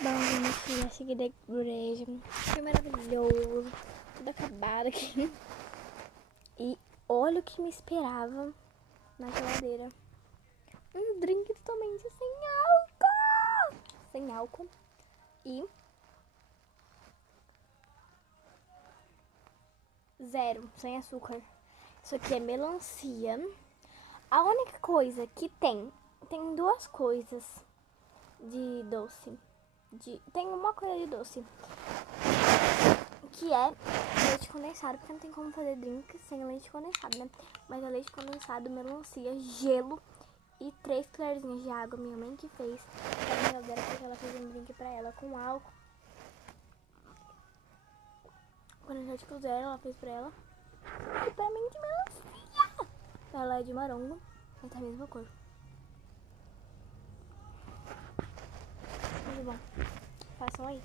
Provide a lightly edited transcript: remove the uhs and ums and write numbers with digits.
Bom, gente, já cheguei da igreja. Foi maravilhoso. Tudo acabado aqui. E olha o que me esperava na geladeira. Um drink totalmente sem álcool. Sem álcool. E zero, sem açúcar. Isso aqui é melancia. A única coisa que tem duas coisas de doce. Tem uma coisa de doce, que é leite condensado, porque não tem como fazer drink sem leite condensado, né? Mas é leite condensado, melancia, gelo e 3 colherzinhas de água. Minha mãe que fez pra minha dela, porque ela fez um drink pra ela com álcool. Quantidade de zero ela fez pra ela. E pra mim de melancia. Ela é de morango, mas tá a mesma cor. Muito bom. Façam aí.